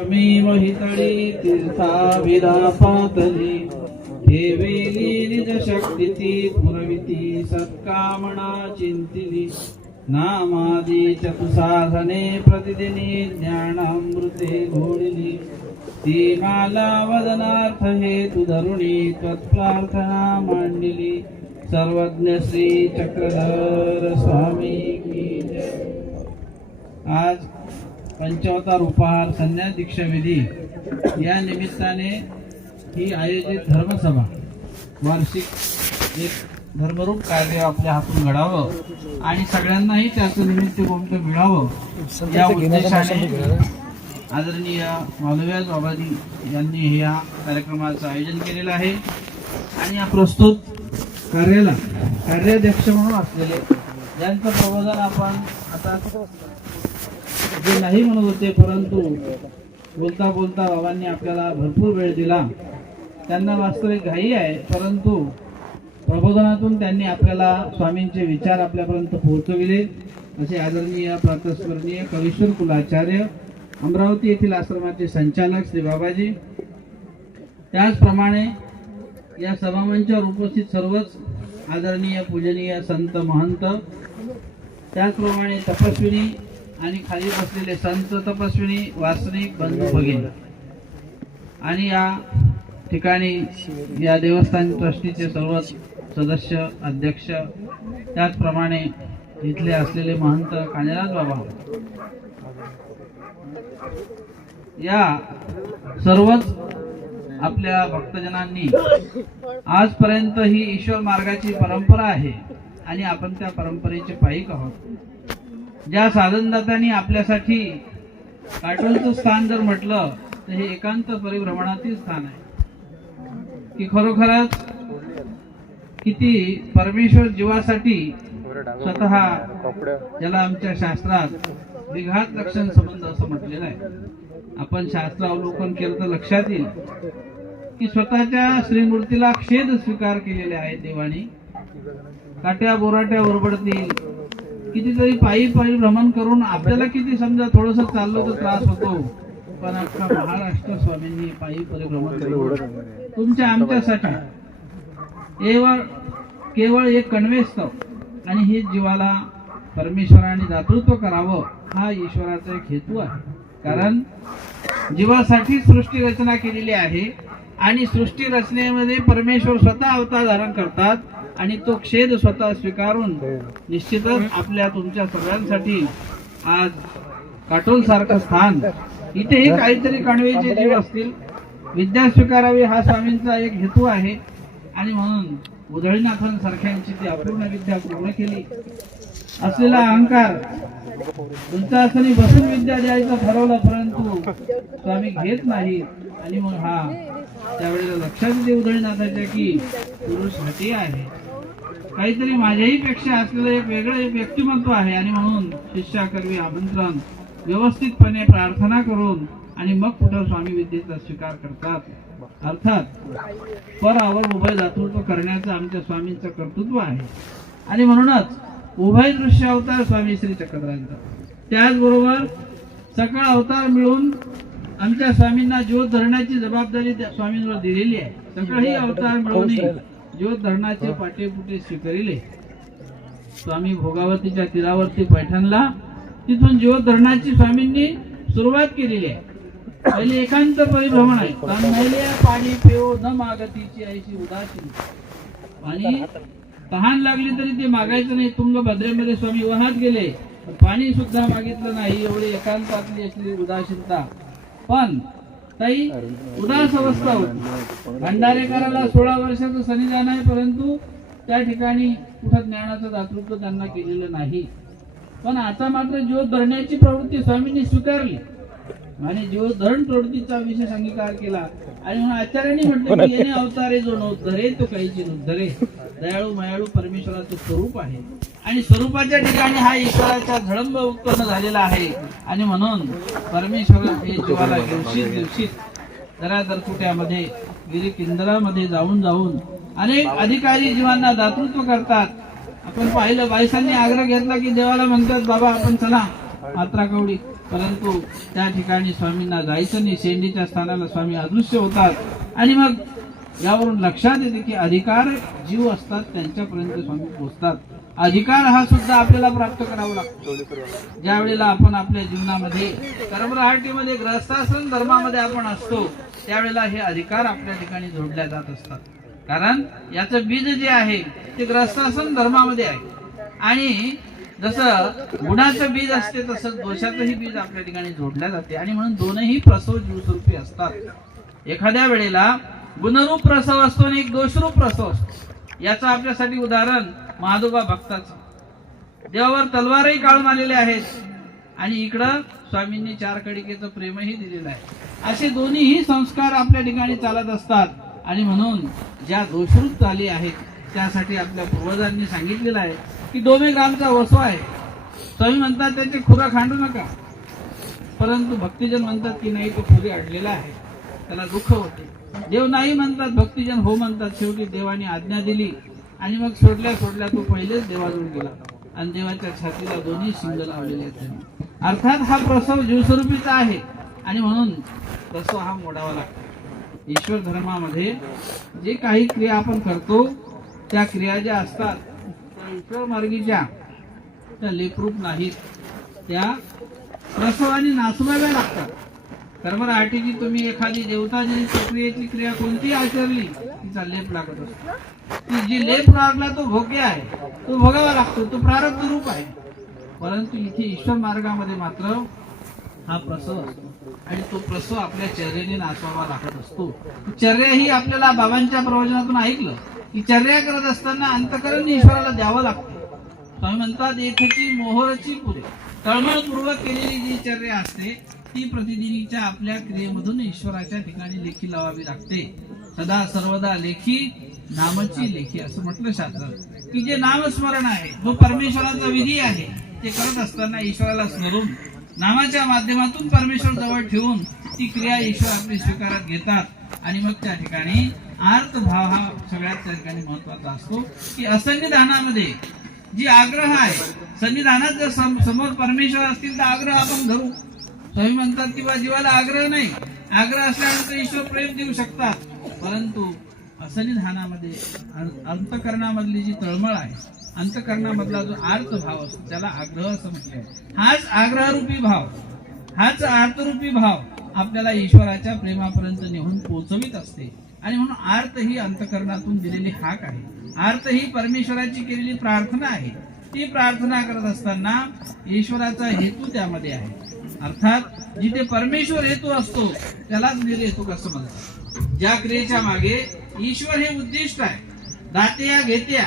समीव हितळी तीर्थाभिधा पातली. ठेवेली निज शक्ती पुरविती सत्कामना चिंतिली. नामादी चतुसाधने प्रतिदिनी ज्ञानामृते घोळिली ती माला वदनार्थ हेतु धरुणी त्वत्प्रार्थना मांडिली. सर्वज्ञ श्री चक्रधर स्वामी की जय. आज पंचावतार उपहार संन्यास दीक्षा विधी या निमित्ताने ही आयोजित धर्मसभा. वार्षिक एक धर्मरूप कार्य आपल्या हातून घडावं आणि सगळ्यांनाही त्याचं निमित्त गोमट मिळावं या उद्देशाने आदरणीय मालव्याज बाबाजी यांनी या कार्यक्रमाचं आयोजन केलेलं आहे. आणि या प्रस्तुत कार्याला कार्याध्यक्ष म्हणून असलेले ज्यांचं प्रबोधन आपण आता जे नाही म्हणत होते परंतु बोलता बोलता बाबांनी आपल्याला भरपूर वेळ दिला. त्यांना वास्तविक घाई आहे परंतु प्रबोधनातून त्यांनी आपल्याला स्वामींचे विचार आपल्यापर्यंत पोहोचविले. असे आदरणीय प्रातस्मरणीय कवीश्वर कुलाचार्य अमरावती येथील आश्रमाचे संचालक श्री बाबाजी. त्याचप्रमाणे या सभामंचावर उपस्थित सर्वच आदरणीय पूजनीय संत महंत. त्याचप्रमाणे तपस्विनी आणि खाली बसलेले संत तपस्विनी वासनिक बंधू भगिनी. आणि या ठिकाणी या देवस्थान ट्रस्टीचे सर्व सदस्य अध्यक्ष त्याचप्रमाणे इथले असलेले महंत कानेराज बाबा. या सर्वच आपल्या भक्तजनांनी आजपर्यंत ही ईश्वर मार्गाची परंपरा आहे आणि आपण त्या परंपरेचे पायिक आहोत. ज्या साधनदात्यांनी आपल्यासाठी काटोलचं स्थान जर म्हटलं तर हे एकांत परिभ्रमणातील स्थान आहे. की खरोखरच किती परमेश्वर जीवासाठी स्वतः ज्याला आमच्या शास्त्रात विघात लक्षण संबंध असं म्हटलेलं आहे. आपण शास्त्र अवलोकन केलं तर लक्षात येईल की स्वतःच्या श्रीमूर्तीला खेद स्वीकार केलेले आहेत देवानी. काट्या बोराट्या ओरबडतील कितीतरी पायी पायी भ्रमण करून आपल्याला किती समजा थोडस चाललो तर त्रास होतो. पण अख्खा महाराष्ट्र स्वामींनी पायी परिभ्रमण करून तुमच्या आमच्यासाठी केवळ केवळ एक कण्वेस्तव आणि हे जीवाला परमेश्वराने दातृत्व करावं हा ईश्वराचा एक हेतू आहे. कारण जीवासाठी सृष्टी रचना केलेली आहे आणि सृष्टी रचनेमध्ये परमेश्वर स्वतः अवतार धारण करतात. आणि तो खेद स्वतः स्वीकारून निश्चितच आपल्या तुमच्या सगळ्यांसाठी आज काटोल सारखं स्थान. इथेही काहीतरी कणवेचे जीव असतील विद्या स्वीकारावी हा स्वामींचा एक हेतू आहे. आणि म्हणून उधळीनाथन सारख्यांची ती अपूर्ण विद्या पूर्ण केली. असलेला अहंकार उंचासनी बसून विद्या द्यायचं ठरवलं परंतु स्वामी घेत नाही आणि मग हा त्यावेळेला लक्षात येते उधळीनाथाच्या की पुरुष हटी आहे. काहीतरी माझ्याही पेक्षा असलेलं एक वेगळं एक व्यक्तिमत्व आहे आणि म्हणून शिष्याकरवी आमंत्रण व्यवस्थितपणे प्रार्थना करून आणि मग कुठं स्वामी विद्येचा स्वीकार करतात. अर्थात परावर उभय दातृत्व करण्याचं आमच्या स्वामींचं कर्तृत्व आहे. आणि म्हणूनच उभय दृश्य अवतार स्वामी श्री चक्रधरांचा त्याचबरोबर सकाळ अवतार मिळून आमच्या स्वामींना ज्योत धरण्याची जबाबदारी त्या स्वामींवर दिलेली आहे. सकाळी अवतार मिळवून ज्योत धरणाचे पाटेपुटे स्वीकारिले स्वामी भोगावतीच्या तीरावरती पैठणला. तिथून ज्योत धरणाची स्वामींनी सुरुवात केलेली आहे. पहिले एकांत परिभ्रमण आहे. पाणी पिओ न मागतीची ऐशी उदासीन आणि तहान लागली तरी ते मागायचं नाही. तुंगभद्रेमध्ये स्वामी वहात गेले. पाणी सुद्धा मागितलं नाही. एवढी एकांतातली असली उदासीनता. पण ताई उदास अवस्था होती. भंडारेकराला सोळा वर्षाचं सन्निधान आहे परंतु त्या ठिकाणी कुठं ज्ञानाचं दातृत्व त्यांना केलेलं नाही. पण आता मात्र ज्योत धरण्याची प्रवृत्ती स्वामींनी स्वीकारली. आणि ज्योत धरण प्रवृत्तीचा विशेष अंगीकार केला. आणि म्हणून आचार्यांनी म्हटलं की येणे अवतारे जो नवधरे तो काहीची धरे. दयाळू मयाळू परमेश्वराचं स्वरूप आहे. आणि स्वरूपाच्या ठिकाणी हा ईश्वराचा झळंब उत्पन्न झालेला आहे. आणि म्हणून परमेश्वर हे जीवाला दिवशीत दिवशीत जरा दरकुट्यामध्ये गिरी किंदरामध्ये जाऊन जाऊन अनेक अधिकारी जीवांना दातृत्व करतात. आपण पाहिलं बायसांनी आग्रह घेतला की देवाला म्हणतात बाबा आपण चला मात्रा कवडी. परंतु त्या ठिकाणी स्वामींना जायचं नाही. शेंडीच्या स्थानाला स्वामी अदृश्य होतात. आणि मग यावरून लक्षात येते की अधिकार जीव असतात त्यांच्यापर्यंत स्वामी पोहोचतात अधिकार हा सुद्धा आपल्याला प्राप्त करावा लागतो. ज्या वेळेला आपण आपल्या जीवनामध्ये कर्मराहटीमध्ये ग्रहस्थासन धर्मामध्ये आपण असतो त्यावेळेला हे अधिकार आपल्या ठिकाणी जोडल्या जात असतात. कारण याचं बीज जे आहे ते ग्रहस्थासन धर्मामध्ये आहे. आणि जसं गुणाचं बीज असते तसं दोषाचंही बीज आपल्या ठिकाणी जोडल्या जाते. आणि म्हणून दोनही प्रसव जीवस्वरूपी असतात. एखाद्या वेळेला गुणरूप प्रसव असतो आणि एक दोषरूप प्रसव असतो. याचं आपल्यासाठी उदाहरण महादोबा भक्ताचं. देवावर तलवारही काढून आलेले आहेत. आणि इकडं स्वामींनी चार कडिकेचं प्रेमही दिलेलं आहे. असे दोन्हीही संस्कार आपल्या ठिकाणी चालत असतात. आणि म्हणून ज्या दोषरूप चाली आहेत त्यासाठी आपल्या पूर्वजांनी सांगितलेलं आहे की डोमे ग्रामचा वसो आहे. स्वामी म्हणतात त्याचे खुरा खांडू नका. परंतु भक्तिजन म्हणतात की नाही तो खुरी अडलेला आहे. त्याला दुःख होते. देव नाही म्हणतात भक्तिजन हो म्हणतात. शेवटी देवाने आज्ञा दिली आणि मग सोडल्या सोडल्या तो पहिलेच देवाजवळ गेला. आणि देवाच्या छातीला दोन्ही शिंग लावलेले आहेत अर्थात हा प्रसव जीवस्वरूपीचा आहे. आणि म्हणून प्रसव हा मोडावा लागतो. ईश्वर धर्मामध्ये जे काही क्रिया आपण करतो त्या क्रिया ज्या असतात त्या ईश्वर मार्गीच्या त्या लेखरूप नाहीत. त्या प्रसवाने नाचवाव्या लागतात. कर्मराहाटीची तुम्ही एखादी देवताची प्रक्रियेची क्रिया कोणती आचरली? तिचा लेप लागत असतो. ती जी लेप लागला तो भोग्य आहे. तो भोगावा लागतो. तो प्रारब्ध रूप आहे. परंतु इथे ईश्वर मार्गामध्ये मात्र हा प्रसव असतो. आणि तो प्रसव आपल्या चर्येने नाचवावा लागत असतो. चर्या ही आपल्याला बाबांच्या प्रवचनातून ऐकलं. की चर्या करत असताना अंतकरण ईश्वराला द्यावं लागतं. स्वामी म्हणतात एकची मोहरची पुरे. तळमळपूर्वक केलेली जी चर्या असते ती प्रतिदिनीच्या आपल्या क्रियेमधून ईश्वराच्या ठिकाणी लेखी लावावी लागते. सदा सर्वदा लेखी नामची लेखी असं म्हटलं शास्त्र की जे नामस्मरण आहे जो परमेश्वराचा विधी आहे ते करत असताना ईश्वराला स्मरून नामाच्या माध्यमातून परमेश्वर जवळ ठेवून ती क्रिया ईश्वर आपली स्वीकारात घेतात. आणि मग त्या ठिकाणी आर्त भाव हा सगळ्यात त्या ठिकाणी महत्त्वाचा असतो. की असंविधानामध्ये जी आग्रह आहे संविधानात जर सम- समोर परमेश्वर असतील तर आग्रह आपण धरू. स्वामी म्हणतात किंवा जीवाला आग्रह नाही. आग्रह असल्यानंतर ईश्वर प्रेम देऊ शकतात. परंतु असंविधानामध्ये अंतकरणामधली जी तळमळ आहे अंतकरणामधला जो आर्त भाव असतो त्याला आग्रह असं म्हटलंय हाच आग्रहरूपी भाव. हाच आर्तरूपी भाव आपल्याला ईश्वराच्या प्रेमापर्यंत नेऊन पोहोचवित असते. आणि म्हणून आर्त ही अंतकरणातून दिलेली हाक आहे. आर्त ही परमेश्वराची केलेली प्रार्थना आहे. ती प्रार्थना करत असताना ईश्वराचा हेतू त्यामध्ये आहे. अर्थात जिथे परमेश्वर हेतू असतो त्यालाच निर्हेतुक असं म्हणतात. ज्या क्रियेच्या मागे ईश्वर हे उद्दिष्ट आहे दात्या घेत्या.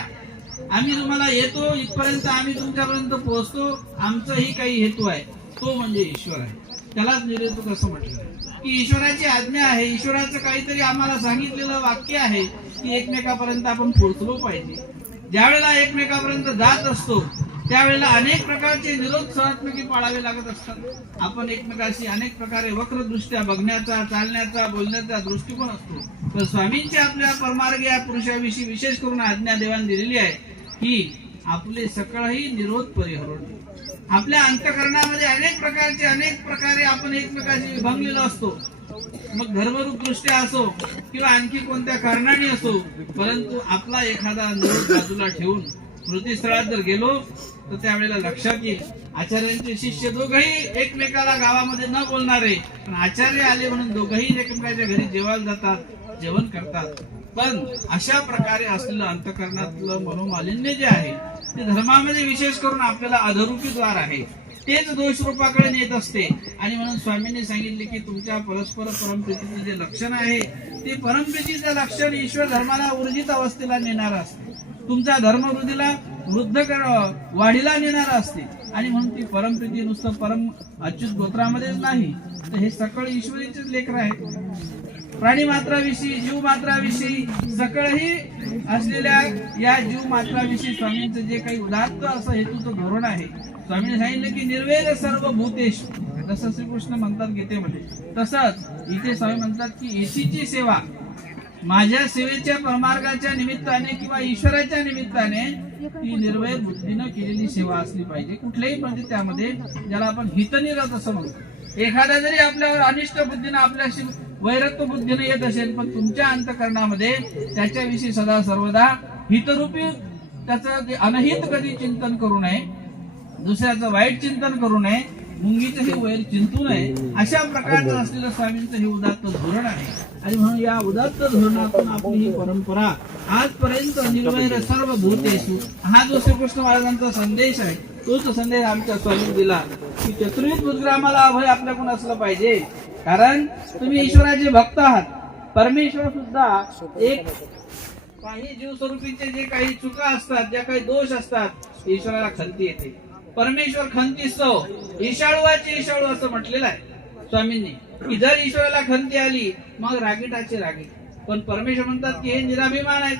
आम्ही तुम्हाला येतो इथपर्यंत आम्ही तुमच्यापर्यंत पोहोचतो आमचाही काही हेतू आहे तो म्हणजे ईश्वर आहे. त्यालाच निर्हेतुक असं म्हटलं? की ईश्वराची आज्ञा आहे ईश्वराचं काहीतरी आम्हाला सांगितलेलं वाक्य आहे की एकमेकापर्यंत आपण पोहोचलो पाहिजे. ज्यावेळेला एकमेकापर्यंत जात असतो त्यावेळेला अनेक प्रकारचे निरोध सहत्मकी पाळावे लागत असतात. आपण एकमेकाशी अनेक प्रकारे वक्रदृष्ट्या बघण्याचा चालण्याचा बोलण्याचा दृष्टिकोन असतो. तर स्वामींची आपल्या परमार्ग या पुरुषाविषयी विशेष करून आज्ञा देवाने दिलेली आहे की आपले सकळही निरोध परिहरण. आपल्या अंतकरणामध्ये अनेक प्रकारचे अनेक प्रकारे आपण एकमेकाशी विभागलेला असतो. मग धर्मरूप दृष्ट्या असो किंवा आणखी कोणत्या कारणाने असो परंतु आपला एखादा निरोध बाजूला ठेवून स्मृतीस्थळात जर गेलो तर त्यावेळेला लक्षात येईल. आचार्यांचे शिष्य दोघही एकमेकाला गावामध्ये न बोलणारे पण आचार्य आले म्हणून दोघही एकमेकाच्या घरी जेवायला जातात जेवण करतात. पण अशा प्रकारे असलेलं अंतकरणातलं मनोमालिन्य जे आहे ते धर्मामध्ये विशेष करून आपल्याला अधरूपी द्वार आहे. तेच दोष रूपाकडे नेत असते. आणि म्हणून स्वामींनी सांगितले की तुमच्या परस्पर परमप्रीतीचे जे लक्षण आहे ते परमप्रीतीचं लक्षण ईश्वर धर्माला ऊर्जित अवस्थेला नेणार असते. तुमच्या धर्मवृद्धीला वृद्ध वाढीला नेणार असते. आणि म्हणून ती परमप्रीती नुसतं परम अच्युत गोत्रामध्येच नाही तर हे सकळ ईश्वरीचेच लेकर आहेत. प्राणी मात्राविषयी जीव मात्राविषयी सकळही असलेल्या या जीव मात्राविषयी स्वामींचं जे काही उदात्त असं हेतूचं धोरण आहे स्वामीने सांगितलं की निर्वेद सर्व भूतेश जसं श्रीकृष्ण म्हणतात गीतेमध्ये तसंच इथे स्वामी म्हणतात की एसीची सेवा माझ्या सेवेच्या परमार्गाच्या निमित्ताने किंवा ईश्वराच्या निमित्ताने ती निर्वय बुद्धीनं केलेली सेवा असली पाहिजे. कुठल्याही म्हणजे त्यामध्ये ज्याला आपण हितनिरत असं म्हणतो एखादा जरी आपल्यावर अनिष्ट बुद्धीनं आपल्याशी वैरत्व बुद्धीनं येत असेल पण तुमच्या अंतकरणामध्ये त्याच्याविषयी सदा सर्वदा हितरूपी त्याचं अनहित कधी चिंतन करू नये दुसऱ्याचं वाईट चिंतन करू नये मुंगीचं हे वैर चिंतू नये अशा प्रकारचं असलेलं स्वामींचं हे उदात्त धोरण आहे. आणि म्हणून या उदात्त धोरणातून आपली ही परंपरा आजपर्यंत निर्वैर सर्व भूतेषु हा जो श्रीकृष्ण महाराजांचा संदेश आहे तोच संदेश आमच्या स्वामी दिला. की चतुर्विध मुद्रामाला अभय आपल्याकडून असलं पाहिजे. कारण तुम्ही ईश्वराचे भक्त आहात. परमेश्वर सुद्धा एक काही जीव स्वरूपीचे जे काही चुका असतात ज्या काही दोष असतात ईश्वराला खंती येते. परमेश्वर खंती सौ. ईशाळूवाचे ईशाळू असं म्हटलेलं आहे स्वामींनी. की जर ईश्वराला खंती आली मग रागीटाचे रागीट पण परमेश्वर म्हणतात की हे निराभिमान आहेत.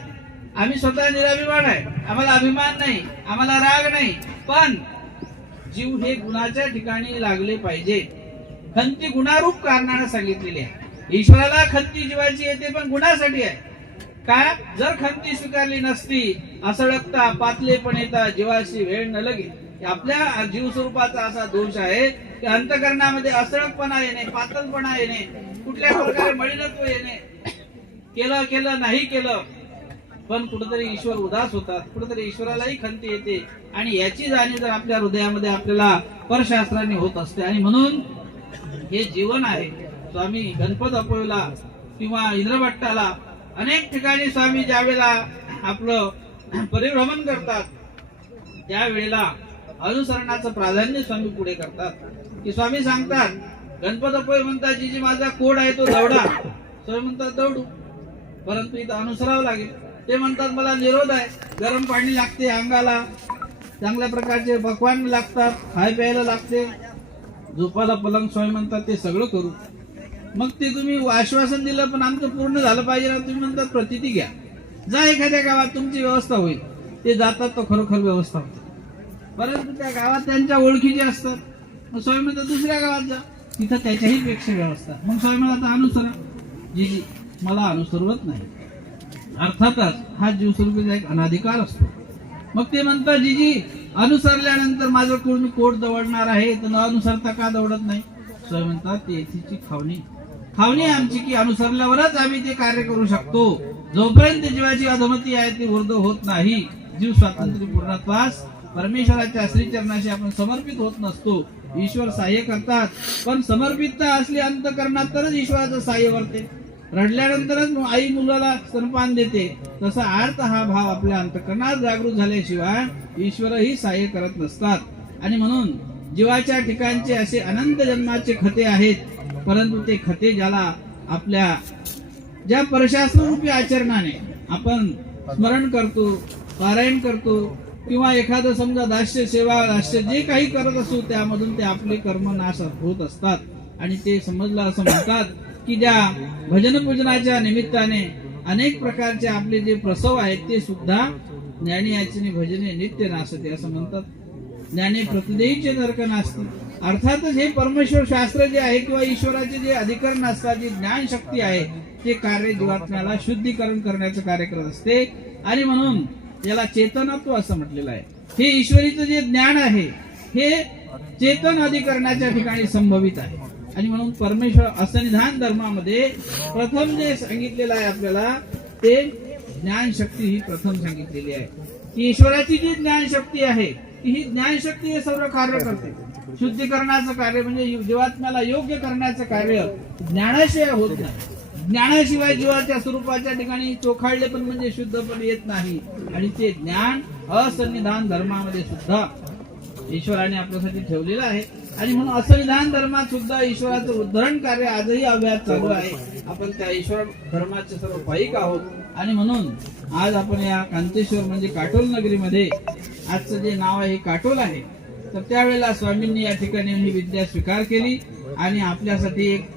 आम्ही स्वतः निराभिमान आहे. आम्हाला अभिमान नाही आम्हाला राग नाही. पण जीव हे गुणाच्या ठिकाणी लागले पाहिजे. खंती गुणारूप कारणानं सांगितलेली आहे. ईश्वराला खंती जीवाची येते पण गुणासाठी आहे. का? जर खंती स्वीकारली नसती असळगता पातलेपण येता जीवाशी वेळ न लगे आपल्या जीव स्वरूपाचा असा दोष आहे की अंतकरणामध्ये असळकपणा येणे पातळपणा येणे कुठल्या प्रकारे मळीनत्व येणे. केलं केलं नाही केलं पण कुठेतरी ईश्वर उदास होतात कुठेतरी ईश्वरालाही खंती येते आणि याची जाणीव जर आपल्या हृदयामध्ये आपल्याला परशास्त्राने होत असते. आणि म्हणून हे जीवन आहे. स्वामी गणपत अपोला किंवा इंद्रभट्टाला अनेक ठिकाणी स्वामी ज्यावेळेला आपलं परिभ्रमण करतात त्यावेळेला अनुसरणाचं प्राधान्य स्वामी पुढे करतात. की स्वामी सांगतात गणपत अपोय म्हणतात जी जी माझा कोड आहे तो दौडा. स्वामी म्हणतात दौडू. परंतु इथं अनुसरावं लागेल. ते म्हणतात मला निरोध आहे. गरम पाणी लागते अंगाला. चांगल्या प्रकारचे पकवान लागतात. खाय प्यायला लागते. झोपाला पलंग स्वामी म्हणतात ते सगळं करू. मग ते तुम्ही आश्वासन दिलं पण आमचं पूर्ण झालं पाहिजे ना तुम्ही म्हणतात प्रतिती घ्या. जा एखाद्या गावात तुमची व्यवस्था होईल. ते जातात तर खरोखर व्यवस्था होते. परंतु त्या गावात त्यांच्या ओळखीचे असतात. मग स्वामी तर दुसऱ्या गावात जा. तिथं त्याच्याही पेक्षा व्यवस्था मग स्वामी आता अनुसरा जी जी मला अनुसरवत नाही. अर्थातच हा जीवस्वरूपीचा एक अनाधिकार असतो. मग ते म्हणतात जीजी अनुसरल्यानंतर माझं कोण कोट दवडणार आहे तर न अनुसरता का दवडत नाही? स्वयं म्हणतात येथीची खावणी. खावणी आमची की अनुसरल्यावरच आम्ही ते कार्य करू शकतो. जोपर्यंत जीवाची अधमती आहे ती वर्ध होत नाही. जीव स्वातंत्र्य पूर्णत्वास परमेश्वराच्या श्रीचरणाशी आपण समर्पित होत नसतो. ईश्वर सहाय्य करतात. पण समर्पितता असली अंतकरणात तरच ईश्वराचं सहाय्य वर्ते रडल्यानंतरच आई मुलाला स्तनपान देते. तसा अर्थ हा भाव आपल्या अंतकरणात जागृत झाल्याशिवाय ईश्वरही सहाय्य करत नसतात. आणि म्हणून जीवाच्या ठिकाणचे असे अनंत जन्माचे खते आहेत. परंतु ते खते ज्याला आपल्या ज्या परशास्त्ररूपी आचरणाने आपण स्मरण करतो पारायण करतो किंवा एखादं समजा दास्य सेवा दास्य जे काही करत असू त्यामधून ते आपले कर्म नाश होत असतात. आणि ते समजलं असं म्हणतात की ज्या भजन पूजनाच्या निमित्ताने अनेक प्रकारचे आपले जे प्रसव आहेत ते सुद्धा ज्ञानी याचने भजने नित्य नासते असं म्हणतात. ज्ञाने प्रतिदेहीचे नरक नासते अर्थातच हे परमेश्वर शास्त्र जे आहे किंवा ईश्वराचे जे अधिकरण असतात जी ज्ञान शक्ती आहे ते कार्य जीवात्म्याला शुद्धीकरण करण्याचं कार्य करत असते. आणि म्हणून याला चेतनत्व असं म्हटलेलं आहे. हे ईश्वरीचं जे ज्ञान आहे हे चेतन अधिकरणाच्या ठिकाणी संभवित आहे. आणि म्हणून परमेश्वर असनिधान धर्मामध्ये प्रथम जे सांगितलेलं आहे आपल्याला ते ज्ञान शक्ती ही प्रथम सांगितलेली आहे. की ईश्वराची जी ज्ञान शक्ती आहे ती ही ज्ञान शक्ती हे सर्व कार्य करते. शुद्धीकरणाचं कार्य म्हणजे जीवात्म्याला योग्य करण्याचं कार्य ज्ञानाशिवाय होत नाही. ज्ञानाशिवाय जीवाच्या स्वरूपाच्या ठिकाणी चोखाळले पण म्हणजे शुद्ध पण येत नाही. आणि ते ज्ञान असंविधान धर्मामध्ये सुद्धा ईश्वराने आपल्यासाठी ठेवलेलं आहे. आणि म्हणून असंविधान धर्मात सुद्धा ईश्वराचं उद्धरण कार्य आजही अभ्यास चालू आहे. आपण त्या ईश्वर धर्माचे सर्व पाईक आहोत. आणि म्हणून आज आपण या कांतेश्वर म्हणजे काटोल नगरीमध्ये आजचं जे नाव आहे हे काटोल आहे. तर त्यावेळेला स्वामींनी या ठिकाणी ही विद्या स्वीकार केली. आणि आपल्यासाठी एक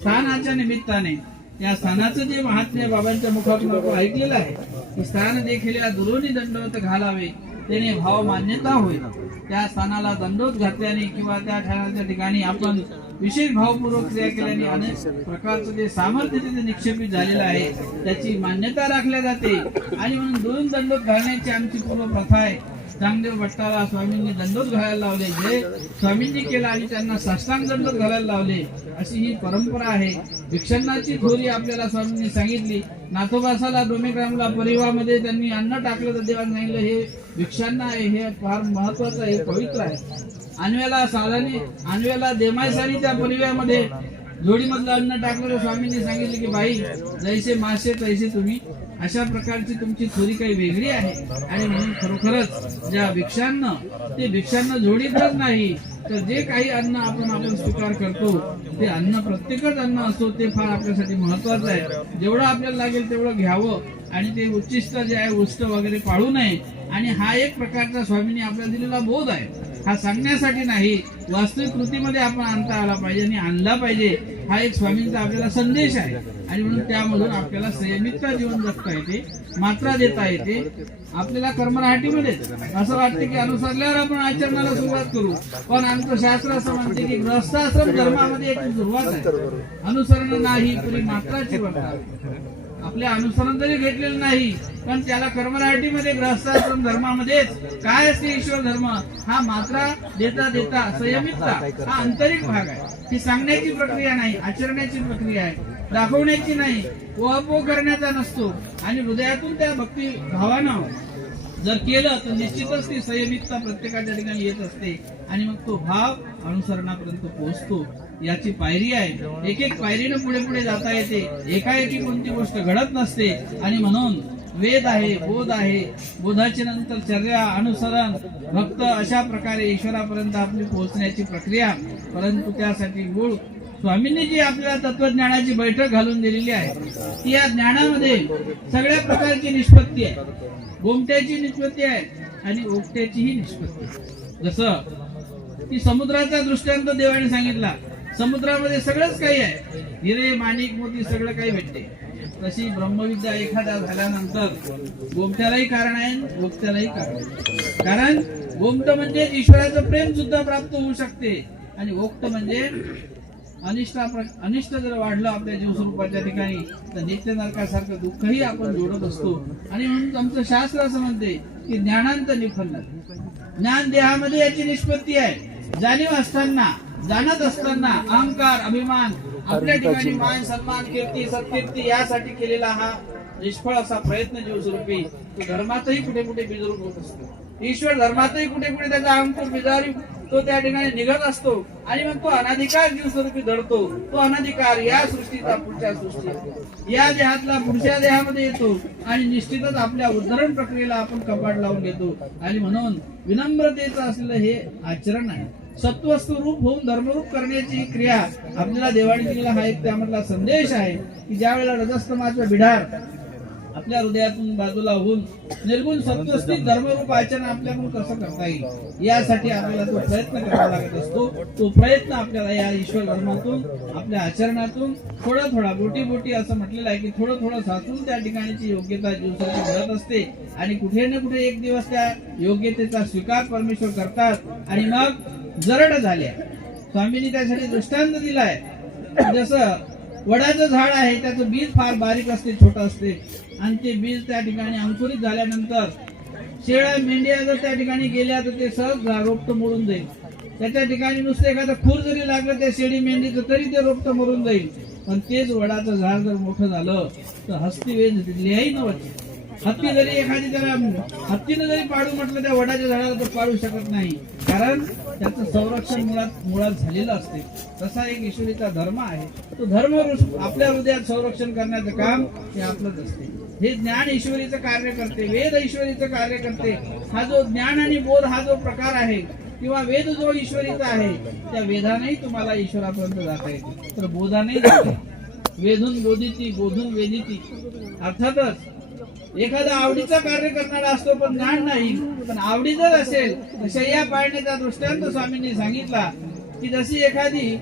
स्थानाच्या निमित्ताने या स्थानाचं जे महात्म्य बाबांच्या मुखातून आपण ऐकलेलं आहे की स्थान देखील या दुरोनी दंडवत घालावे त्याने भाव मान्यता होईल. त्या स्थानाला दंडोत घातल्याने किंवा त्या ठिकाणाच्या ठिकाणी आपण विशेष भावपूर्वक क्रिया केल्याने अनेक प्रकारचं जे सामर्थ्य तिथे निक्षेपित झालेलं आहे त्याची मान्यता राखल्या जाते. आणि म्हणून दोन दंडोत घालण्याची आमची पूर्व प्रथा आहे. चांगदेव भट्टाला स्वामींनी दंडोत घालायला लावले. जे स्वामींनी केला आणि त्यांना साष्टांग दंडोत घालायला लावले अशी ही परंपरा आहे. भिक्षणाची थोरी आपल्याला स्वामींनी सांगितली. नाथोबासाला डोमेग्रामला परिवारामध्ये त्यांनी अन्न टाकलं तर देवाने सांगितलं हे भिक्षांना आहे हे फार महत्वाचं आहे पवित्र आहे. अन्वेला साधाने अन्वेला देमायसानी त्या परिवारामध्ये जोडीमधलं अन्न टाकलं स्वामींनी सांगितले की बाई जैसे मासे तैसे तुम्ही अशा प्रकारची तुमची थोरी काही वेगळी आहे. आणि म्हणून खरोखरच ज्या भिक्षांना ते भिक्षांना जोडीतच नाही तर जे काही अन्न आपण आपण स्वीकार करतो ते अन्न प्रत्येकच अन्न असतो ते फार आपल्यासाठी महत्वाचं आहे. जेवढं आपल्याला लागेल तेवढं घ्यावं. आणि ते उच्चिष्ट जे आहे उष्ट वगैरे पाळू नये. आणि हा एक प्रकारचा स्वामींनी आपल्याला दिलेला बोध आहे. हा सांगण्यासाठी नाही. वास्तविक कृतीमध्ये आपण आणता आला पाहिजे आणि आणला पाहिजे हा एक स्वामींचा आपल्याला संदेश आहे. आणि म्हणून त्यामधून आपल्याला संयमितता जीवन जगता येते मात्रा देता येते. आपल्याला कर्मराहाटीमध्ये असं वाटतं की अनुसरल्यावर आपण आचरणाला सुरुवात करू. पण आमचं शास्त्र असं म्हणते की ग्रस्ताश्रम धर्मामध्ये एक सुरुवात आहे. अनुसरण नाही तरी मात्राची वर्तावे आपले अनुसरण जरी घेतलेलं नाही पण त्याला कर्मराहाटीमध्ये ग्रहस्थाश्रम धर्मामध्येच काय असते ईश्वर धर्म? हा मात्रा देता देता संयमितता हा आंतरिक भाग आहे. ती सांगण्याची प्रक्रिया नाही आचरण्याची प्रक्रिया आहे दाखवण्याची नाही ओहपो करण्याचा नसतो आणि हृदयातून त्या भक्ती भावानं जर केलं तर निश्चितच ती संयमितता प्रत्येकाच्या ठिकाणी येत असते. आणि मग तो भाव अनुसरणापर्यंत पोहोचतो. याची पायरी आहे. एक एक पायरीनं पुढे पुढे जाता येते. एकाएकी कोणती गोष्ट घडत नसते. आणि म्हणून वेद आहे बोध आहे. बोधाच्या नंतर चर्या अनुसरण भक्त अशा प्रकारे ईश्वरापर्यंत आपली पोहोचण्याची प्रक्रिया. परंतु त्यासाठी मूळ स्वामींनी जी आपल्याला तत्वज्ञानाची बैठक घालून दिलेली आहे ती या ज्ञानामध्ये सगळ्या प्रकारची निष्पत्ती आहे. गोमट्याची निष्पत्ती आहे आणि ओकट्याचीही निष्पत्ती आहे. जसं की समुद्राचा दृष्टांत देवाने सांगितला. समुद्रामध्ये सगळंच काही आहे. हिरे माणिक मोती सगळं काही भेटते. तशी ब्रह्मविद्या एखादा झाल्यानंतर गोमट्यालाही कारण आहे गोमट्यालाही कारण कारण गोमट म्हणजे ईश्वराचं प्रेम सुद्धा प्राप्त होऊ शकते आणि ओक्त म्हणजे अनिष्ट अनिष्ट जर वाढलं आपल्या जीवस्वरूपाच्या ठिकाणी तर नित्य नरकासारखं दुःखही आपण जोडत असतो. आणि म्हणून आमचं शास्त्र असं म्हणते की ज्ञानांत निफल ज्ञान देहामध्ये याची निष्पत्ती आहे. जाणीव असताना जाणत असताना अहंकार अभिमान आपल्या ठिकाणी मान सन्मान कीर्ती सत्कीर्ती यासाठी केलेला हा निष्फळ असा प्रयत्न जीवस्वरूपी तो धर्मातही कुठे कुठे बिजरून होत असतो. ईश्वर धर्मातही कुठे कुठे त्याचा अहंकार बिजारी तो त्या ठिकाणी निघत असतो आणि मग तो अनाधिकार जीवस्वरूपी धरतो. तो अनाधिकार या सृष्टीचा पुढच्या सृष्टी. या देहातला पुढच्या देहामध्ये येतो आणि निश्चितच आपल्या उद्धरण प्रक्रियेला आपण कपाट लावून घेतो. आणि म्हणून विनम्रतेचं असलेलं हे आचरण आहे. सत्वस्तू रूप होऊन धर्मरूप करण्याची ही क्रिया आपल्याला देवाणी दिलेला हा एक त्यामधला संदेश आहे की ज्या वेळेला रजस्तमाचा बिढार आपल्या हृदयातून बाजूला होऊन निर्गुण सत्वस्थित धर्मरूप आचरण आपल्याकडून कसं करता येईल? यासाठी आपल्याला तो प्रयत्न करावा लागत असतो. तो प्रयत्न आपल्याला या ईश्वर धर्मातून आपल्या आचरणातून थोडा थोडा बोटी बोटी असं म्हटलेलं आहे की थोडं थोडं साचून त्या ठिकाणची योग्यता जीवसाठी मिळत असते. आणि कुठे ना कुठे एक दिवस त्या योग्यतेचा स्वीकार परमेश्वर करतात. आणि मग जरड झाल्या. स्वामींनी त्यासाठी दृष्टांत दिलाय. जसं वडाचं झाड आहे त्याचं बीज फार बारीक असते छोटं असते. आणि ते बीज त्या ठिकाणी अंकुरित झाल्यानंतर शेळ्या मेंढ्या जर त्या ठिकाणी गेल्या तर ते सहज झा- रोपटं मोडून जाईल. त्याच्या ठिकाणी नुसतं एखादं खूर जरी लागलं त्या शेळी मेंढीचं तरी ते रोपटं मरून जाईल. पण तेच वडाचं झाड जर मोठं झालं तर हस्ती वेद लिहाही नव्हती. हत्ती जरी एखादी जरा हत्तीनं जरी पाडू म्हटलं त्या वडाच्या झाडाला तर पाडू शकत नाही. कारण त्याचं संरक्षण मुळात मुळात झालेलं असते. तसा एक ईश्वरीचा धर्म आहे. तो धर्म आपल्या हृदयात संरक्षण करण्याचं काम हे आपलंच असते. हे ज्ञान ईश्वरीचं कार्य करते वेद ईश्वरीचं कार्य करते. हा जो ज्ञान आणि बोध हा जो प्रकार आहे किंवा वेद जो ईश्वरीचा आहे त्या वेदानेही तुम्हाला ईश्वरापर्यंत जाता येते. तर बोधानेही जाता वेधून बोधिती बोधून वेदिती. अर्थातच एखादा आवडीचा कार्य करणारा असतो पण ज्ञान नाही. पण आवडी जर असेल तर शय्या पाळण्याचा दृष्टांत स्वामींनी सांगितला की जशी एखादी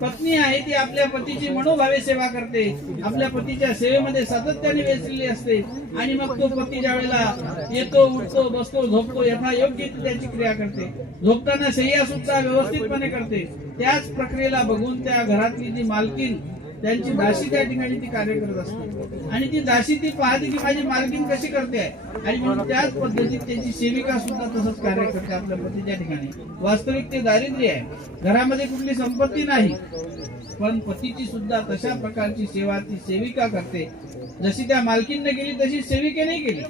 पत्नी आहे ती आपल्या पतीची मनोभावे सेवा करते. आपल्या पतीच्या सेवेमध्ये सातत्याने वेचलेली असते. आणि मग तो पती ज्या वेळेला येतो उठतो बसतो झोपतो यथा योग्य त्याची क्रिया करते. झोपताना शय्या सुद्धा व्यवस्थितपणे करते. त्याच प्रक्रियेला बघून त्या घरातली जी मालकीन त्यांची दाशी त्या ठिकाणी ती कार्य करत असते. आणि ती दाशी ती पाहते की माझी मालकीन कशी करते आहे. आणि म्हणून त्याच पद्धतीत त्यांची सेविका सुद्धा तसंच कार्य करते आपल्या पतीच्या ठिकाणी. वास्तविक ते दारिद्र्य आहे. घरामध्ये कुठली संपत्ती नाही. पण पतीची सुद्धा तशा प्रकारची सेवा ती सेविका करते. जशी त्या मालकीनने केली तशी सेविकेने केली.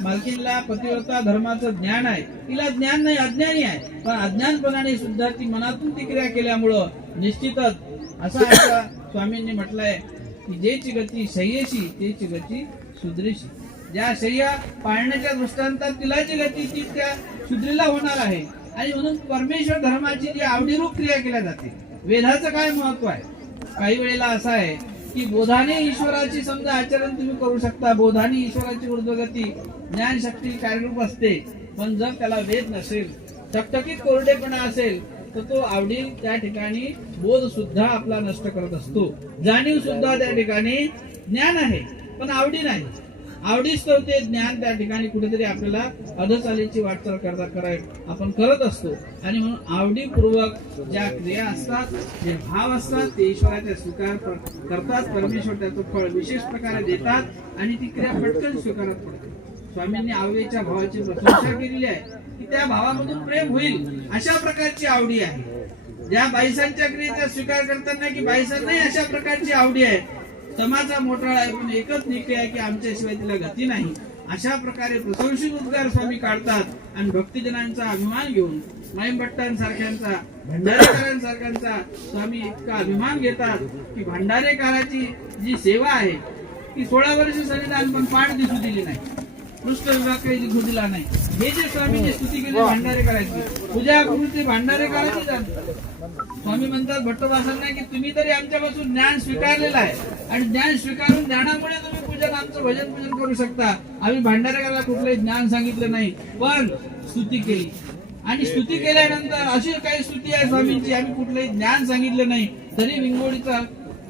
मालकीनला पतिव्रता धर्माचं ज्ञान आहे. तिला ज्ञान नाही अज्ञानी आहे. पण अज्ञानपणाने सुद्धा ती मनातून ती क्रिया केल्यामुळं निश्चितच असं स्वामींनी म्हटलंय की जेची गती शय्येशी तेची गती सुदृशी ज्या शय्या पाळण्याच्या दृष्टांतात तिला जी गती ती त्या शुद्रीला होणार आहे. आणि म्हणून परमेश्वर धर्माची जी आवडीरूप क्रिया केल्या जाते वेदाचं काय महत्त्व आहे? काही वेळेला असं आहे की बोधाने ईश्वराची समजा आचरण तुम्ही करू शकता बोधाने ईश्वराची ऊर्ध्वगती ज्ञानशक्ती कार्यरूप असते. पण जर त्याला वेद नसेल टकटकीत कोरडेपणा असेल तर तो आवडी त्या ठिकाणी बोध सुद्धा आपला नष्ट करत असतो. जाणीव सुद्धा त्या ठिकाणी ज्ञान आहे पण आवडी नाही. आवडीच तर ते ज्ञान त्या ठिकाणी कुठेतरी आपल्याला अधचालीची वाटचाल करता कराय आपण करत असतो. आणि म्हणून आवडीपूर्वक ज्या क्रिया असतात जे भाव असतात ते ईश्वराच्या स्वीकार करतात. परमेश्वर त्याचं फळ विशेष प्रकारे देतात आणि ती क्रिया पटकन स्वीकारत पडते. स्वामींनी आवडीच्या भावाची प्रशंसा केलेली आहे. की त्या भावामधून प्रेम होईल अशा प्रकारची आवडी आहे. ज्या बाईसांच्या क्रियेचा स्वीकार करताना की बाईसांनाही अशा प्रकारची आवडी आहे. समाजा मोठा आहे पण एकच निकय आहे की आमच्याशिवाय तिला गती नाही. अशा प्रकारे प्रसंशी उद्गार स्वामी काढतात आणि भक्तजनांचा अभिमान घेऊन माईभट्टांसारख्यांचा भंडारेकरांसारख्यांचा स्वामी इतका अभिमान घेतात की भंडारेकाराची जी सेवा आहे ती सोळा वर्ष संविधान पण पाठ दिसू दिली नाही. पृष्ठ विभाग काही दिला नाही. हे जे स्वामीने स्तुती केली भांडारे करायची. पूजा कृती भांडारे करायची स्वामी म्हणतात भट्टवासांना की तुम्ही तरी आमच्यापासून ज्ञान स्वीकारलेलं आहे. आणि ज्ञान स्वीकारून ज्ञानामुळे तुम्ही पूजन आमचं भजन पूजन करू शकता. आम्ही भांडारेकाला कुठलंही ज्ञान सांगितलं नाही. पण स्तुती केली. आणि स्तुती केल्यानंतर अशी काही स्तुती आहे स्वामींची आम्ही कुठलंही ज्ञान सांगितलं नाही. तरी विंगोडीचा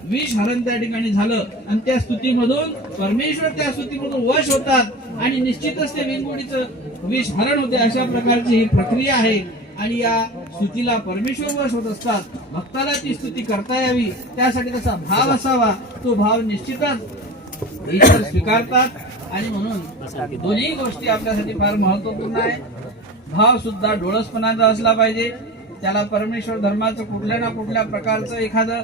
विष हरण त्या ठिकाणी झालं. आणि त्या स्तुतीमधून परमेश्वर त्या स्तुतीमधून वश होतात. आणि निश्चितच ते विंगोडीचं विष हरण होते अशा प्रकारची ही प्रक्रिया आहे. आणि या स्तुतीला परमेश्वर वश होत असतात. भक्ताला ती स्तुती करता यावी. त्यासाठी तसा भाव असावा. तो भाव निश्चितच ईश्वर स्वीकारतात. आणि म्हणून दोन्ही गोष्टी आपल्यासाठी फार महत्त्वपूर्ण आहे. भाव सुद्धा डोळसपणाचा असला पाहिजे. त्याला परमेश्वर धर्माचं कुठल्या ना कुठल्या प्रकारचं एखादं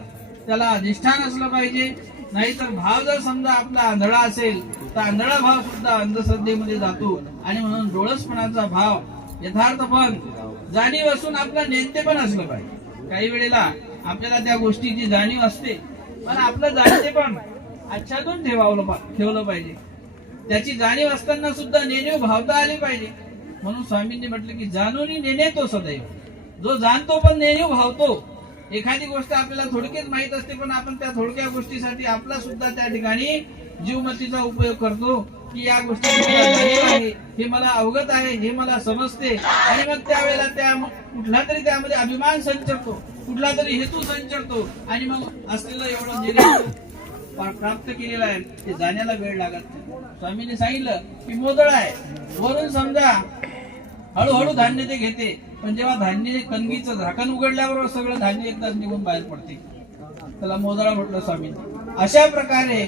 त्याला अधिष्ठान असलं पाहिजे. नाहीतर भाव जर समजा आपला आंधळा असेल तर आंधळा भाव सुद्धा अंधश्रद्धेमध्ये जातो. आणि म्हणून डोळसपणाचा भाव यथार्थपण जाणीव असून आपला नेते पण असलं पाहिजे. काही वेळेला आपल्याला त्या गोष्टीची जाणीव असते. पण आपलं जाणते पण आच्छादून ठेवावलं पा- ठेवलं पाहिजे. त्याची जाणीव असताना सुद्धा नेणीव भावता आली पाहिजे. म्हणून स्वामींनी म्हटलं की जाणून नेणे तो सदैव. जो जाणतो पण नेणीव भावतो एखादी गोष्ट आपल्याला थोडक्यात माहीत असते पण आपण त्या थोडक्या गोष्टीसाठी आपला सुद्धा त्या ठिकाणी जीवमतीचा उपयोग करतो की या गोष्टी मला आहे हे मला अवगत आहे हे मला समजते. आणि मग त्यावेळेला त्या कुठला तरी त्यामध्ये अभिमान संचरतो कुठला तरी हेतू संचरतो आणि मग असलेलं एवढं प्राप्त केलेलं आहे ते जाण्याला वेळ लागत स्वामीने सांगितलं की मोदळ आहे. वरून समजा हळूहळू धान्य ते घेते. पण जेव्हा धान्य कणगीचं झाकण उघडल्यावर सगळं धान्य एकदाच निघून बाहेर पडते. त्याला मोदळा म्हटलं स्वामी. अशा प्रकारे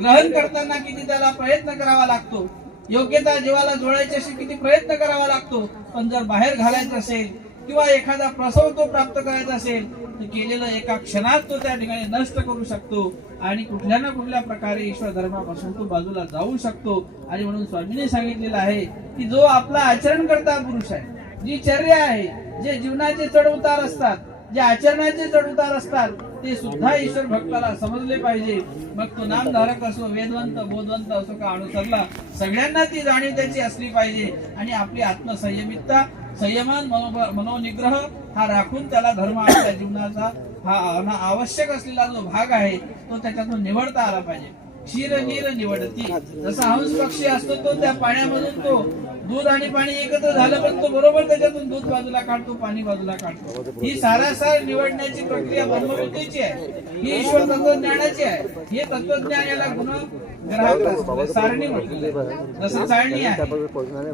ग्रहण करताना किती त्याला प्रयत्न करावा लागतो. योग्यता जीवाला जोडायची अशी किती प्रयत्न करावा लागतो. पण जर बाहेर घालायचं असेल किंवा एखादा प्रसव तो प्राप्त करायचा असेल तर केलेलं एका क्षणात तो त्या ठिकाणी नष्ट करू शकतो आणि कुठल्या ना कुठल्या प्रकारे ईश्वर धर्मापासून तो बाजूला जाऊ शकतो. आणि म्हणून स्वामीने सांगितलेलं आहे की जो आपला आचरण करता पुरुष आहे जी चर्या आहे जे जीवनाचे चढ उतार असतात जे आचरणाचे चढ उतार असतात ते सुद्धा ईश्वर भक्ताला समजले पाहिजे. मग तो नामधारक असो वेदवंत बोधवंत असो का अनुसरला सगळ्यांना ती जाणीव त्याची असली पाहिजे. आणि आपली आत्मसंयमितता संयमान मनोब- मनोनिग्रह हा राखून त्याला धर्म आपल्या जीवनाचा हा आवश्यक असलेला जो भाग आहे तो त्याच्यातून निवडता आला पाहिजे. क्षीर नीर निवडती. जसा हंस पक्षी असतो तो त्या पाण्यामधून तो दूध आणि पाणी एकत्र झालं पण तो बरोबर त्याच्यातून दूध बाजूला काढतो पाणी बाजूला काढतो. ही सारासार निवडण्याची प्रक्रिया ब्रह्मविद्येची आहे. ही ईश्वर तत्वज्ञानाची आहे. हे तत्वज्ञान याला गुण ग्राहक सारणी आहे. जसं चाळणी आहे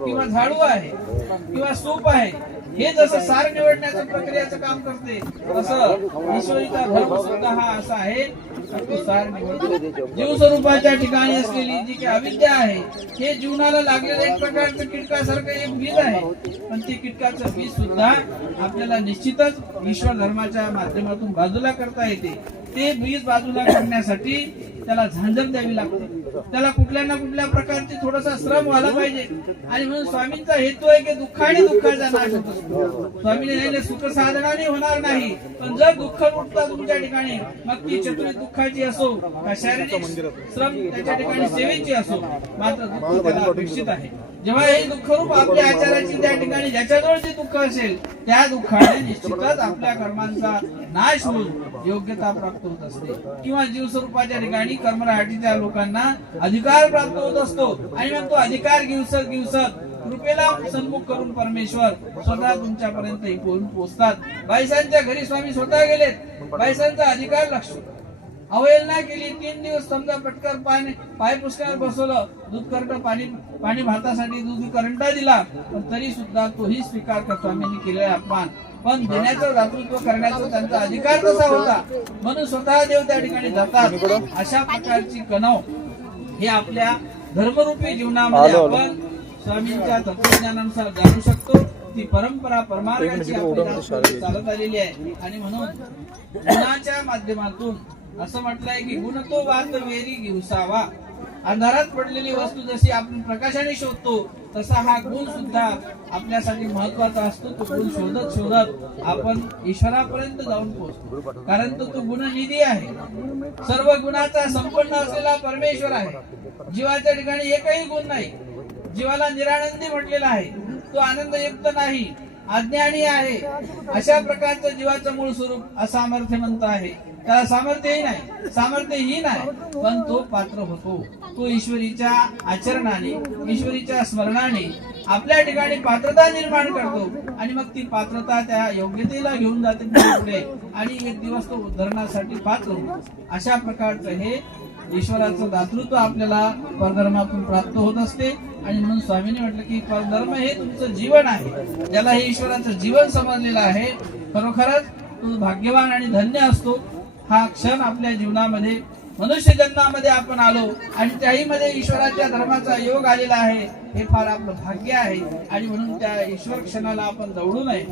किंवा झाडू आहे किंवा सूप आहे हे जसं सार निवडण्याचं प्रक्रियाचं काम करते तसं ईश्वरीचा धर्म सुद्धा हा असा आहे सार निवडतो जीव स्वरूपाच्या ठिकाणी असलेली जी काही अविद्या आहे हे जीवनाला लागलेलं एक प्रकारचं किटकासारखं एक बीज आहे. पण ते कीटकाचं बीज सुद्धा आपल्याला निश्चितच ईश्वर धर्माच्या माध्यमातून बाजूला करता येते. ते बीज बाजूला करण्यासाठी त्याला झांजर द्यावी लागते. त्याला कुठल्या ना कुठल्या प्रकारचे थोडासा श्रम व्हायला पाहिजे. आणि म्हणून स्वामींचा हेतू आहे की दुःख आणि दुःखाचा नाश होत असतो स्वामीने सुख साधनाने होणार नाही. पण जर दुःख उठतं तुमच्या ठिकाणी मग ती चतुरी दुःखाची असो का शारीरिक श्रम त्याच्या ठिकाणी सेवेची असो मात्र दुःख त्याला अपेक्षित आहे. जेव्हा हे दुःखरूप आपल्या आचाराची त्या ठिकाणी ज्याच्याजवळ जे दुःख असेल त्या दुःखाने निश्चितच आपल्या कर्मांचा नाश होऊन योग्यता प्राप्त होत असते. किंवा जीव स्वरूपाच्या ठिकाणी कर्मराहाटीच्या लोकांना अधिकार प्राप्त होत असतो. आणि मग तो अधिकार गिवसत दिवसत कृपेला सन्मुख करून परमेश्वर स्वतः तुमच्यापर्यंत पोहोचतात बाईसांच्या घरी स्वामी स्वतः गेलेत. बाईसांचा अधिकार लक्ष अवहेलना केली. तीन दिवस समजा पटकर पाणी पाय पुसण्यावर बसवलं. दूध करंट पाणी पाणी भातासाठी दूध करंटा दिला. पण तरी सुद्धा तोही स्वीकार कर स्वामींनी केलेला अपमान. पण देण्याचं दातृत्व करण्याचा त्यांचा अधिकार कसा होता. म्हणून स्वतः देव त्या ठिकाणी जातात. अशा प्रकारची कणव हे आपल्या धर्मरूपी जीवनामध्ये आपण स्वामींच्या तत्वज्ञानानुसार जाणू शकतो. ती परंपरा परमार्थाची आपली चालत आलेली आहे. आणि म्हणून गुणाच्या माध्यमातून असं म्हटलंय की गुण तो वात वेरी घेऊसावा अंधारात पडलेली वस्तू जशी आपण प्रकाशाने शोधतो तसा हा गुण सुद्धा आपल्यासाठी महत्त्वाचा असतो. तो गुण शोधत शोधत आपण ईश्वरापर्यंत जाऊन पोहोचतो. कारण तो तो गुणनिधी आहे. सर्व गुणाचा संपन्न असलेला परमेश्वर आहे. जीवाच्या ठिकाणी एकही गुण नाही. जीवाला निरानंदी म्हटलेला आहे. तो आनंदयुक्त नाही. अज्ञानी आहे. अशा प्रकारचं जीवाचं मूळ स्वरूप असामर्थ्यमंत आहे. त्याला सामर्थ्यही नाही सामर्थ्यही नाही पण तो पात्र होतो. तो ईश्वरीच्या आचरणाने ईश्वरीच्या स्मरणाने आपल्या ठिकाणी पात्रता निर्माण करतो. आणि मग ती पात्रता त्या योग्यतेला घेऊन जाते पुढे आणि एक दिवस तो उद्धरणासाठी पात्र अशा प्रकारचं हे ईश्वराचं दातृत्व आपल्याला परधर्मातून प्राप्त होत असते. आणि म्हणून स्वामींनी म्हटलं की परधर्म हे तुमचं जीवन आहे. ज्याला हे ईश्वराचं जीवन समजलेलं आहे. खरोखरच तो भाग्यवान आणि धन्य असतो. हा क्षण आपल्या जीवनामध्ये मनुष्य जन्मामध्ये आपण आलो आणि त्याही मध्ये ईश्वराच्या धर्माचा योग आलेला आहे हे फार आपलं भाग्य आहे. आणि म्हणून त्या ईश्वर क्षणाला आपण दौडू नये.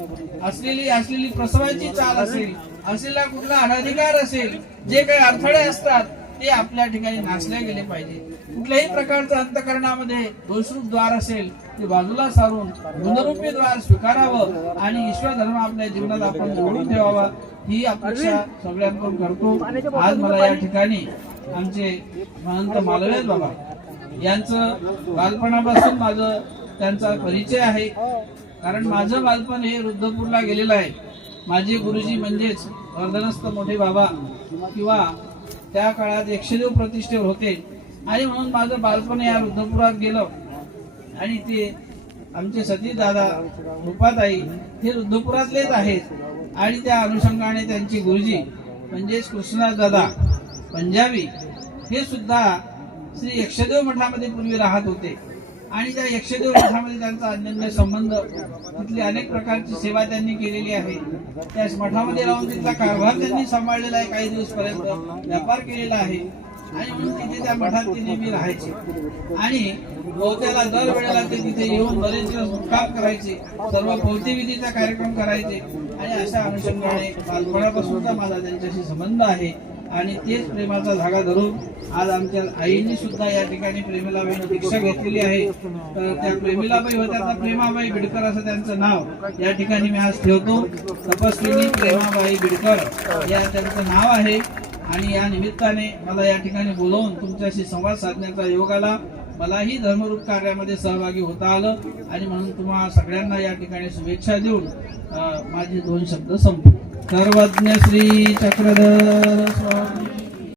असलेली असलेली प्रसवाची चाल असेल असलेला कुठला अनधिकार असेल जे काही अडथळे असतात ते आपल्या ठिकाणी नाचले गेले पाहिजे. कुठल्याही प्रकारचं अंतकरणामध्ये दोषरूप द्वार असेल ते बाजूला सारून गुणरूपी द्वार स्वीकारावं आणि ईश्वर धर्म आपल्या जीवनात आपण जोडून ठेवावा. ही अपेक्षा सगळ्यांकडून करतो. आज मला या ठिकाणी आमचे महंत मालवेद बाबा यांचं बालपणापासून माझं त्यांचा परिचय आहे. कारण माझं बालपण हे रुद्धपूरला गेलेलं आहे. माझे गुरुजी म्हणजेच वर्धनस्थ मोठे बाबा किंवा त्या काळात एकशेदेव प्रतिष्ठेवर होते. आणि म्हणून माझं बालपण या रुद्धपुरात गेलं. आणि ते आमचे सतीश दादा रूपाताई हे रुद्धपुरातलेच आहेत. आणि त्या अनुषंगाने त्यांची गुरुजी म्हणजेच कृष्णदास दादा पंजाबी हे सुद्धा श्री यक्षदेव मठामध्ये पूर्वी राहत होते. आणि त्या यक्षदेव मठामध्ये त्यांचा अन्य संबंध तिथली अनेक प्रकारची सेवा त्यांनी केलेली आहे. त्या मठामध्ये राहून तिथला कारभार त्यांनी सांभाळलेला आहे. काही दिवसपर्यंत व्यापार केलेला आहे. आणि म्हणून तिथे त्या मठात ते नेहमी राहायचे. आणि बहुत्याला दर वेळेला ते तिथे येऊन बरेच दिवस मुक्काम करायचे. सर्व भौतिक विधीचा कार्यक्रम करायचे. आणि अशा अनुषंगाने बालपणापासूनचा माझा त्यांच्याशी संबंध आहे आणि तेच प्रेमाचा धागा धरून आज आमच्या आईने सुद्धा या ठिकाणी प्रेमिलाबाईने दीक्षा घेतलेली आहे. तर त्या प्रेमिलाबाई होत्या त्या प्रेमाबाई बिडकर असं त्यांचं नाव या ठिकाणी मी आज ठेवतो. तपस्विनी प्रेमाबाई बिडकर या त्यांचं नाव आहे. आणि या निमित्ताने मला या ठिकाणी बोलवून तुमच्याशी संवाद साधण्याचा योग आला. मलाही धर्मरूप कार्यामध्ये सहभागी होता आलं आणि म्हणून तुम्हा सगळ्यांना या ठिकाणी शुभेच्छा देऊन माझे दोन शब्द संपू सर्वज्ञ श्री चक्रधर स्वामी.